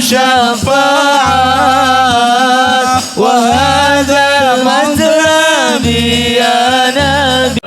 شفاعات وهذا مطلبي يا نبي.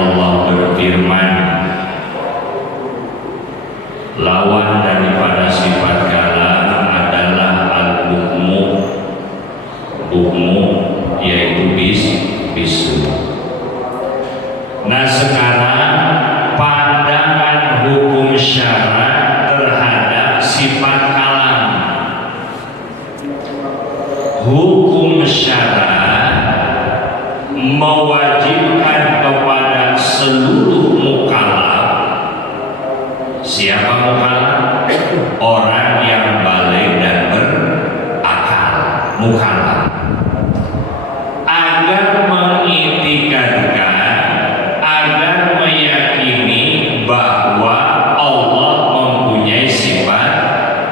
Allah berfirman Siapa mukallaf? Orang yang balik dan berakal. Mukallaf agar mengitikadkan, agar meyakini bahwa Allah mempunyai sifat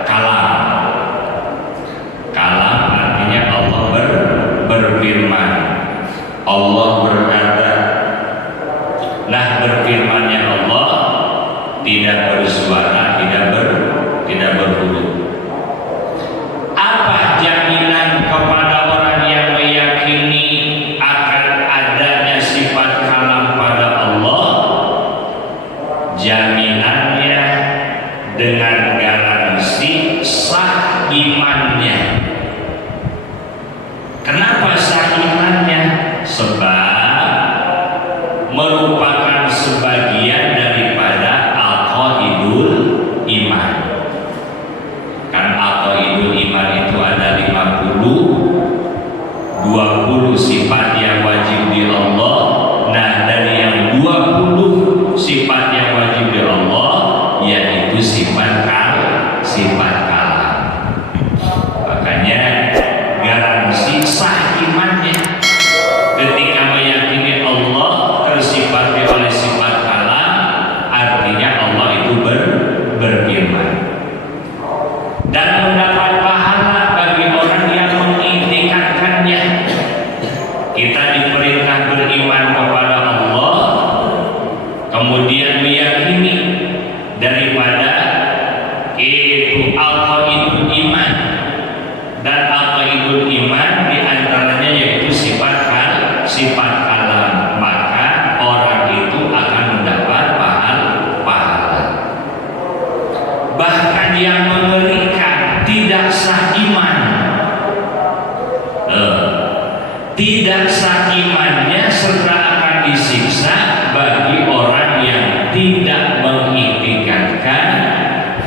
kalam. Kalam artinya Allah berfirman, Allah berkata. Nah, berfirmannya Allah tidak bersuara, tidak berhuruf. Apa jaminan kepada orang yang meyakini akan adanya sifat kalam pada Allah? Jaminannya dengan garansi sah imannya. Kenapa sah imannya? Sebab merupakan sebagian daripada aqaidul iman. Kan aqaidul iman itu ada 20 sifat yang wajib di Allah. Nah, dari yang 20 sifat yang wajib di Allah, yaitu sifat kalam. Makanya garansi sah imannya ketika meyakini Allah tersifati oleh sifat kalam, artinya Allah itu berfirman. Dan mendapat pahala bagi orang yang mengiktikadkannya. Kita diperintah beriman kepada Allah, kemudian meyakini daripada itu aqaidul iman. Dan aqaidul iman diantaranya yaitu sifat kalam. Maka orang itu akan mendapat pahala. Bahkan yang mengerikan, tidak sah iman. Tidak sah imannya serta akan disiksa bagi orang yang tidak mengiktikadkan,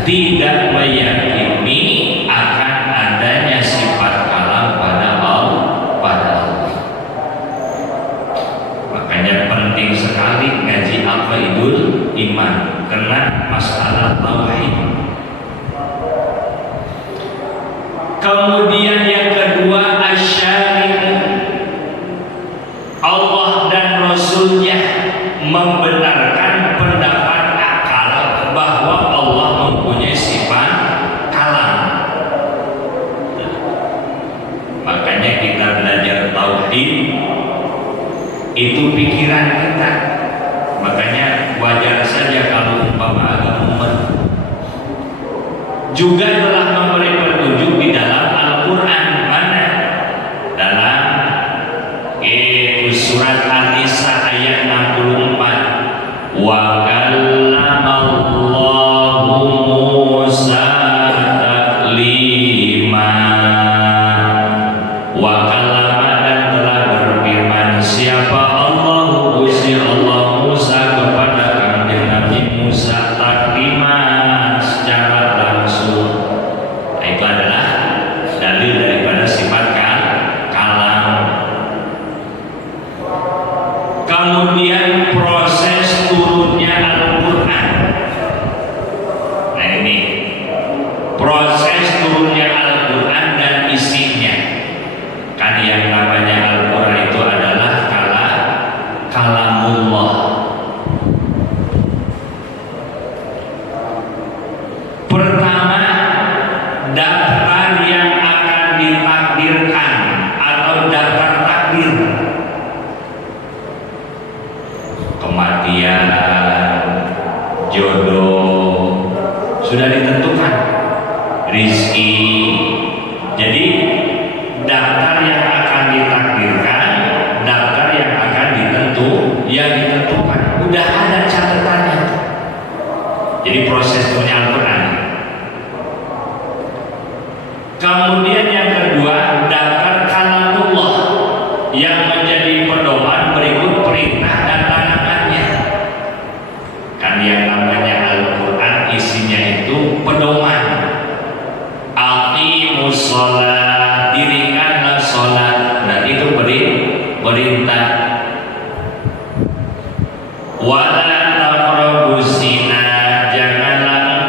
tidak meyakini akan adanya sifat kalam pada Allah. Makanya penting sekali ngaji aqaidul iman karena masalah tauhid. Kemudian yang kedua, asyari'. Allah dan Rasulnya membenarkan pendapat akal bahwa Allah mempunyai sifat kalam. Makanya kita belajar tauhid itu pikiran kita. Makanya wajar saja kalau umpama agama juga telah memberi petunjuk di dalam Al-Quran. Mana? Dalam surat An-Nisa ayat 64. Wa kallamallahu Musa taklima. Wa kallama, dan telah berfirman siapa Allah, Gusti Allah Musa kepada kanjeng Nabi Musa taklima, secara langsung. Nah, itu adalah dalil daripada sifat kalam. Kemudian proses turunnya Al-Quran. Nah, ini proses turunnya Al-Quran dan isinya. Kan yang namanya Al-Quran itu adalah kalamullah. Pertama, daftar yang akan ditakdirkan atau daftar takdir. Kematian, jodoh sudah ditentukan, rizki. Jadi daftar yang akan ditakdirkan, daftar yang akan ditentukan, udah ada catatannya. Jadi proses punya Al-Quran. Kemudian yang kedua, daftar kalamullah yang menjadi pedoman berikut perintah dan larangannya. Kan yang namanya Al-Quran isinya itu pedoman. Aqimus sholat, dirikanlah sholat. Dan itu perintah. Wala taqrabus zina, janganlah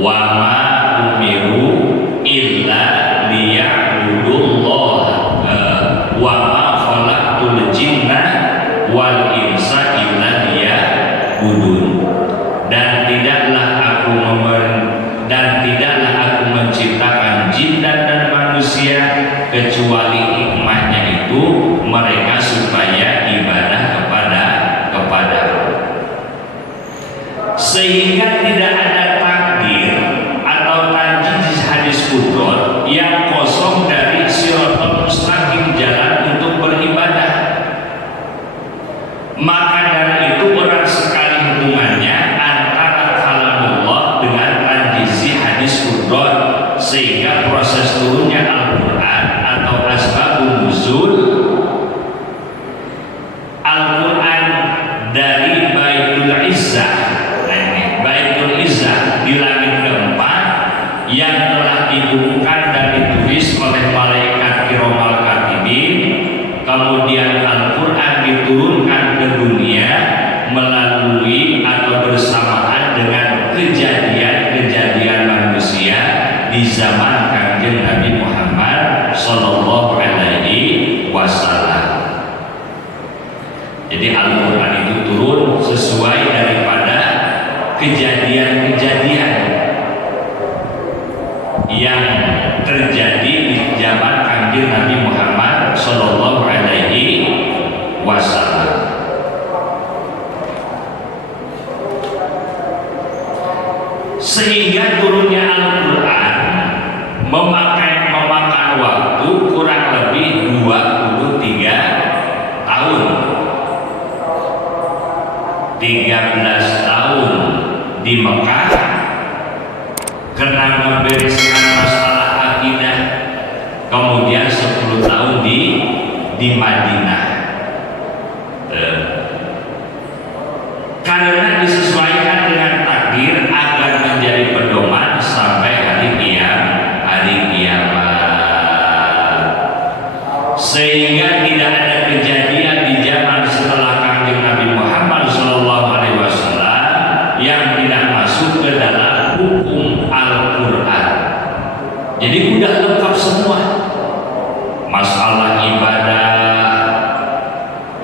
wa ma umiru illa liya'budullah wa ma khalaqtul jinna wal insa illa liya'budun. Dan tidaklah aku menciptakan jin dan manusia kecuali hikmahnya itu mereka supaya ibadah kepada sehingga tidak ada takdir atau tanjis hadis kudrot yang kosong dari siratal mustaqim, jalan untuk beribadah. Maka dari itu orang sekali hubungannya antara kalamullah dengan tanjisi hadis kudrot, sehingga proses turunnya Al-Quran atau asbabun nuzul Al-Quran dari Baitul Izzah, Baitul Izzah di langit keempat yang telah dibukukan dan ditulis oleh malaikat kiromal katibin. Kemudian Al-Quran diturunkan ke dunia melalui atau bersamaan dengan kejadian-kejadian manusia di zaman Kanjeng Nabi Muhammad Sallallahu Alaihi Wasallam. Jadi Al-Quran itu turun sesuai daripada kejadian-kejadian yang terjadi di zaman Kanjeng Nabi Muhammad Sallallahu Alaihi Wasallam. Sehingga turunnya Al-Quran memakan waktu kurang lebih 23 tahun, 13 tahun di Mekah karena membereskan masalah akidah, kemudian 10 tahun di Madinah. Karena disesuaikan dengan takdir agar menjadi pedoman sampai hari kiamat. Sehingga tidak ada kejadian di zaman setelah Kanjeng Nabi Muhammad SAW yang tidak masuk ke dalam hukum Al-Quran. Jadi udah lengkap semua. Masalah ibadah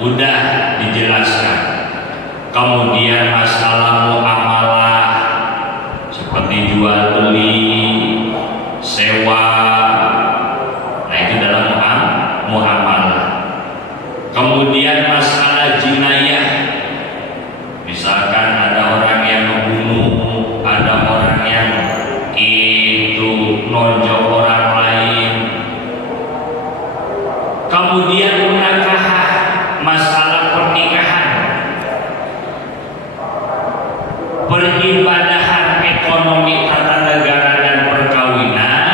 udah dijelaskan. Kemudian masalah muamalah seperti jual beli, sewa, nah itu dalam muamalah. Kemudian masalah jinayah, misalkan ada orang yang membunuh, ada orang yang itu nonjok orang lain. Kemudian munakahah, masalah pernikahan, peribadahan, ekonomi, tata negara dan perkawinan,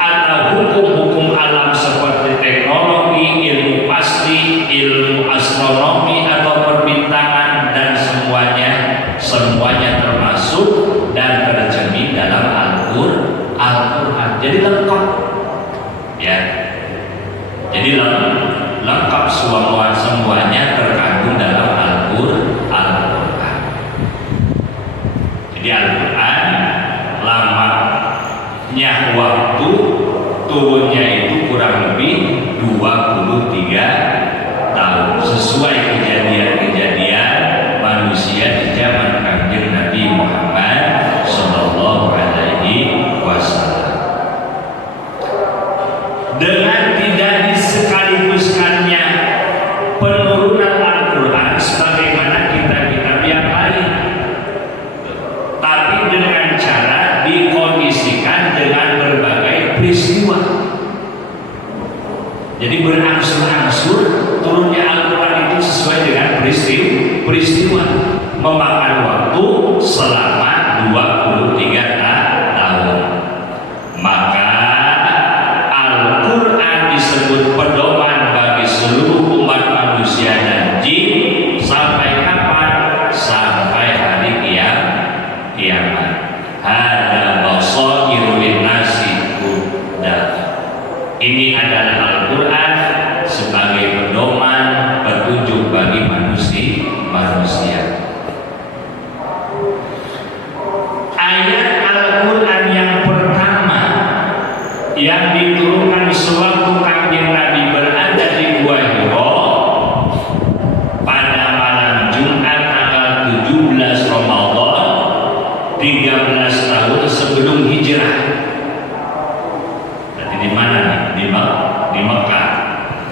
atau hukum-hukum alam seperti teknologi, ilmu pasti, ilmu astronomi atau perbintangan, dan semuanya termasuk dan tercermin dalam Al-Quran. Jadi lengkap, ya. Jadi lengkap semuanya terkandung dalam Al-Quran. Jadi Al-Quran lamanya waktu turunnya itu kurang lebih 23 tahun sesuai kejadian-kejadian manusia di zaman Kanjeng Nabi Muhammad Sallallahu Alaihi Wasallam. Dengan tidak disekaligus-kannya penurunan Al-Quran sebagaimana kitab-kitab yang lain, tapi dengan cara dikondisikan dengan berbagai peristiwa. Jadi berangsur-angsur turunnya Al-Quran itu sesuai dengan peristiwa, memakan waktu selama 23 tahun. Maka Al-Quran disebut pedoman bagi seluruh umat manusia dan jin sampai kapan? Sampai hari kiamat. Hada basairul linnasi huda. Ini adalah Al-Quran sebagai pedoman petunjuk bagi manusia. Ayat Al-Quran 13 tahun sebelum hijrah. Berarti di mana nih? Di Mekah.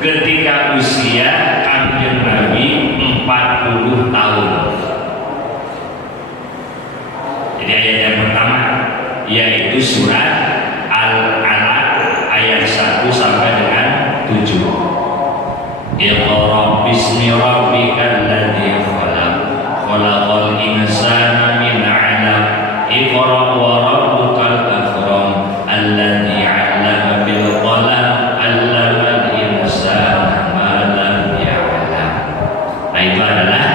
Ketika usia Kanjeng Nabi 40 tahun. Jadi ayat yang pertama yaitu surat Al-Alaq ayat 1 sampai dengan 7. Iqra bismi rabbikal ladzi khalaq khalaqal insana min 'alaq Iqra wa rabbukal akram alladzi 'allama bil qalam 'allamal insana ma lam ya'lam. Nah, itu adalah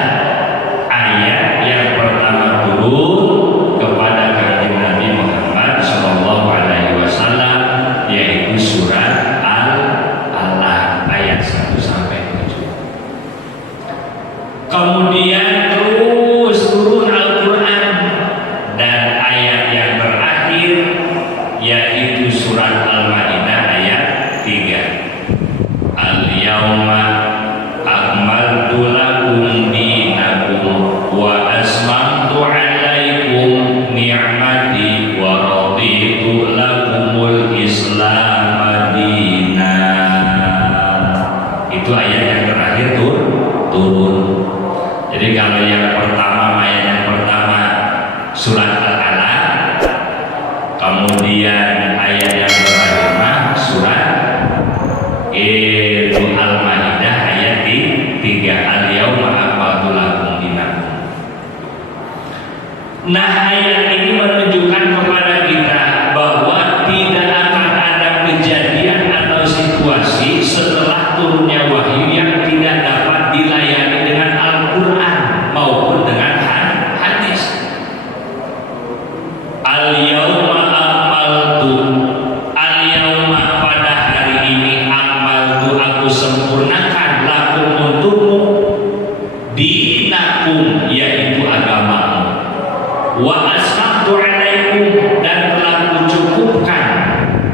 ayat yang pertama turun kepada Kanjeng Nabi Muhammad sallallahu alaihi wasallam, yaitu surat Al-Alaq ayat 1 sampai 7. Kemudian terus turun Al-Quran, dan ayat yang terakhir yaitu surat Al-Maidah ayat 3. Al-yawma akmaltu lakum dinakum wa asmamtu alaikum ni'mati wa raditu lakumul Islam dinan. Itu ayat yang terakhir turun. Jadi kalau yang pertama, ayat yang pertama surat Al-Alaq, kemudian ayat yang terakhir surat Al-Maidah ayat 3. Al-yawma akmaltu lakum dinakum. Nah, ayat ini menunjukkan kepada kita bahwa tidak akan ada kejadian atau situasi setelah turunnya wahyu yang tidak dapat dilayani dengan Al-Quran maupun dengan hadis. Al-yawma akmaltu, al-yawma pada hari ini, akmaltu aku sempurnakan, lakum untukmu, dinakum yaitu agamamu, wa asmatu alaikum dan telah kucukupkan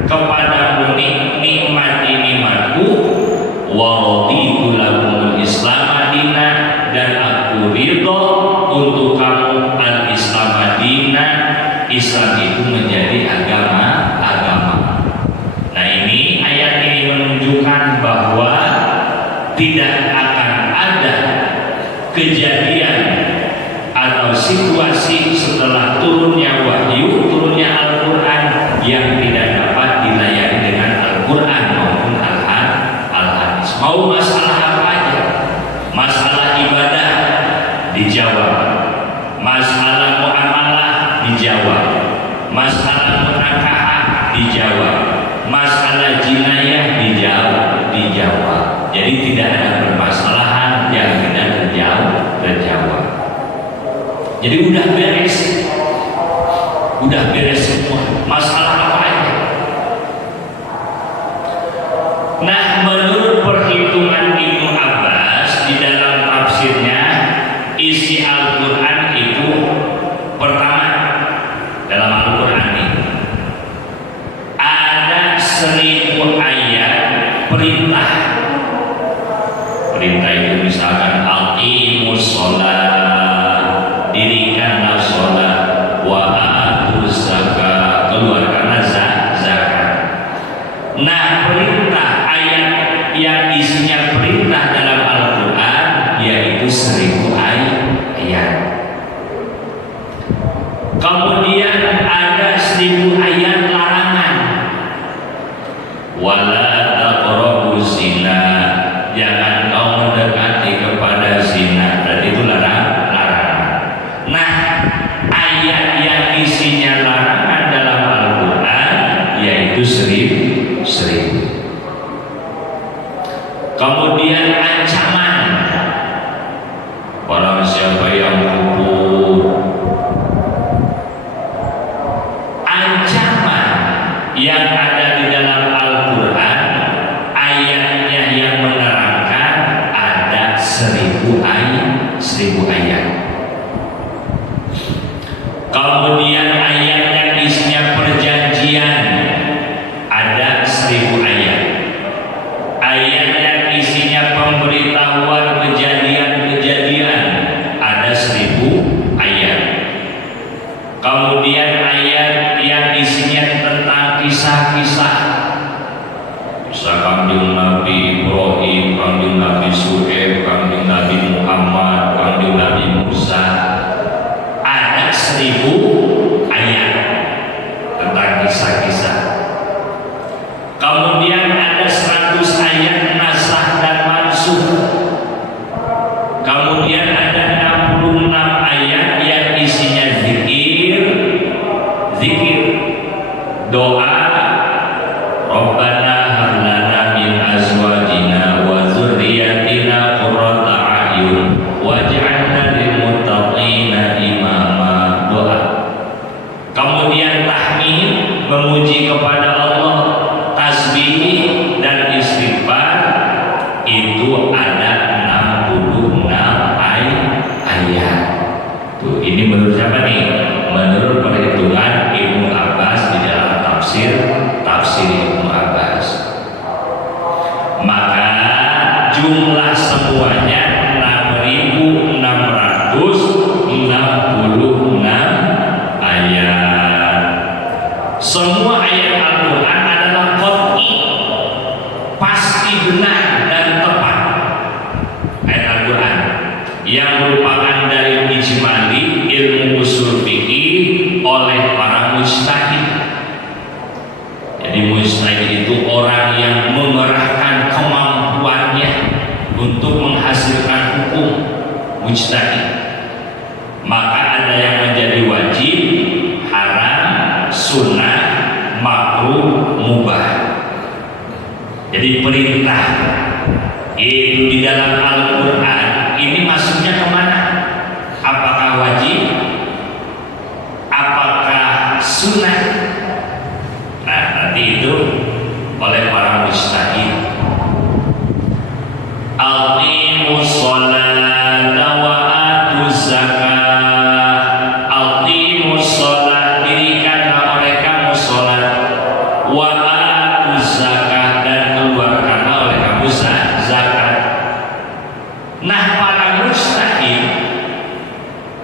kepadamu nikmat-nikmatku, wa raditu lakumul Islam dinan dan aku ridho untuk kamu al-Islam dinan, Islam itu menjadi agama. Nah, ini ayat ini menunjukkan bahwa tidak akan ada kejadian atau situasi setelah turunnya wahyu, turunnya Al-Quran yang tidak dapat dilayani dengan Al-Quran maupun Al-Hadis. Mau masalah apa aja, masalah ibadah dijawab, masalah muamalah dijawab, masalah munakahat dijawab, masalah jinayah dijawab. Jadi tidak ada permasalahan yang tidak terjawab. Jadi udah beres semua, masalah apa aja. Nah, menurut perhitungan Ibnu Abbas di dalam tafsirnya, isi Al-Quran itu pertama, dalam Al-Quran ini ada 1000 ayat perintah itu misalkan aqimus sholat, dirikanlah sholat, wa atuz zakat, keluarkanlah zakat. Nah, perintah ayat yang isinya perintah dalam Al-Quran yaitu 1000 ayat. Kemudian ada 1000 ayat larangan. Wala taqrabuz zina, jangan kau mendekati kepada zina. Berarti itu larangan. Nah, ayat yang isinya larangan dalam Al-Quran yaitu 1000. Kemudian ancaman, barang siapa yang kufur, ancaman yang ada di dalam Al-Quran ayatnya yang menerangkan ada 1000 ayat. Kemudian ayat yang isinya perjanjian ada 1000 ayat. Ayat yang isinya pemberitahuan kejadian-kejadian ada 1000 ayat. Kemudian kisah-kisah, kisah Kanjeng Nabi Ibrahim, Kanjeng Nabi Suhaib, Kanjeng Nabi Muhammad, Kanjeng Nabi Musa. Ada 1000 ayat tentang kisah-kisah. Kemudian ada 100 ayat nasah dan mansuh. Kemudian ada 66 ayat yang isinya zikir, doa, Rabbana hab lana min azwajina wa dzurriyyatina qurrata a'yun waj'alna lil muttaqina imama, doa. Kemudian tahmid, memuji kepada Allah, tasbih dan istighfar, itu ada 66 ayat. Tuh, ini menurut siapa nih? Menurut perhitungan Ibnu Abbas di dalam tafsir Ibnu Abbas. Maka jumlah semuanya 6.666 ayat. Semua ayat Al-Quran adalah qat'i, pasti benar dan tepat. Ayat Al-Quran yang merupakan dari ijmali ilmu usul fikih oleh para mujtahid. Jadi mujtahid itu orang yang mengerahkan kemampuannya untuk menghasilkan hukum, mujtahid. Maka ada yang menjadi wajib, haram, sunnah, makruh, mubah. Jadi perintah itu di dalam Al-Quran ini masuknya kemana? Apakah wajib? Apakah sunnah? Nah, nanti itu oleh para mujtahid. Aqimus sholata wa atuz zakah. Aqimus sholat, dirikanlah oleh kamu sholat, wa atuz zakah, dan keluarkanlah oleh kamu zakat. Nah, para mujtahid,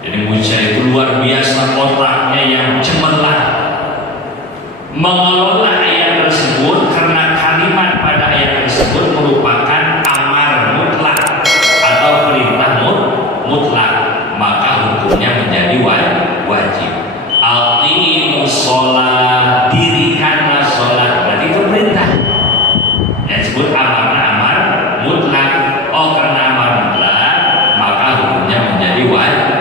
jadi mujtahid itu luar biasa otaknya yang cemerlang mengelola ayat tersebut, karena kalimat pada ayat tersebut merupakan amar mutlak atau perintah mutlak, maka hukumnya menjadi wajib. Aqimus sholat, dirikanlah sholat, berarti itu perintah. Yang disebut amar mutlak. Oh, karena amar mutlak, maka hukumnya menjadi wajib.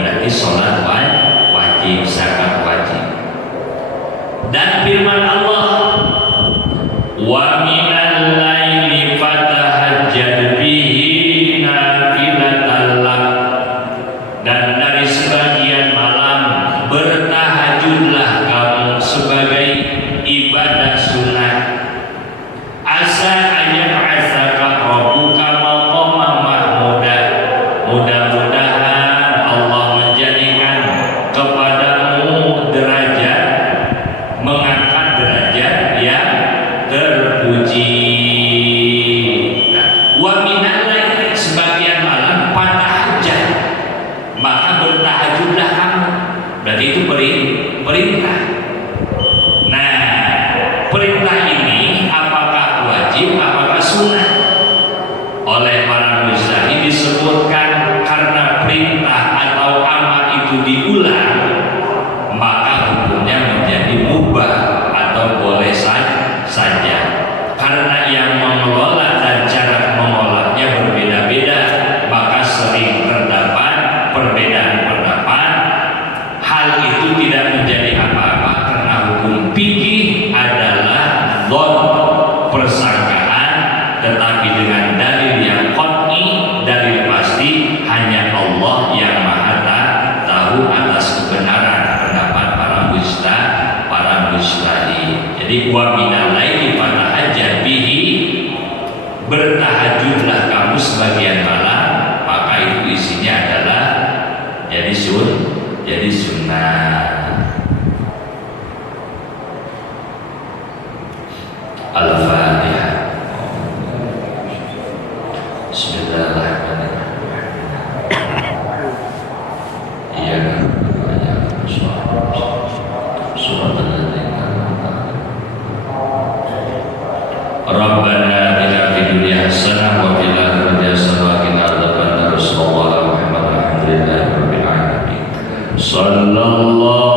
Berarti sholat wajib, zakat wajib. Dan firman Allah, wa minal laili fatahajjad bihi nafilatan lak, dan dari sebagian malam bertahajudlah kamu sebagai ibadah sunnah. Asa ayat asaka rabbuka maqaman mahmuda, mudah-mudahan Allah menjadikan kepadamu derajat, mengangkat derajat yang terpuji. Nah, wa minal laili, sebagian malam, fatahajjad, maka bertahajudlah kamu. Berarti itu perintah. Nah, perintah ini apakah wajib, apakah sunnah? Oleh para mujtahid disebutkan karena perintah atau amar itu diulang, maka hukumnya menjadi mubah atau boleh saja. Karena yang mengelola dan cara mengolahnya berbeda-beda, maka sering terdapat perbedaan pendapat. Hal itu tidak menjadi apa-apa, karena hukum fikih adalah dhon, persangkaan, tetapi dengan dalil yang qat'i, dalil pasti, hanya Allah yang Maha tahu atas kebenaran pendapat para mujtahid. Jadi wa minal laili fatahajjad bihi, bertahajudlah kamu sebagian malam, maka itu isinya adalah jadi sunnah. Al-Fatihah. Bismillahirrahmanirrahim. Iya kan? Surat al-Fatihah. hasanah wa fil akhirati hasanah wa qina adzabannar. Sallallahu alaihi wa sallam. Alhamdulillahirabbil alamin. Sallallahu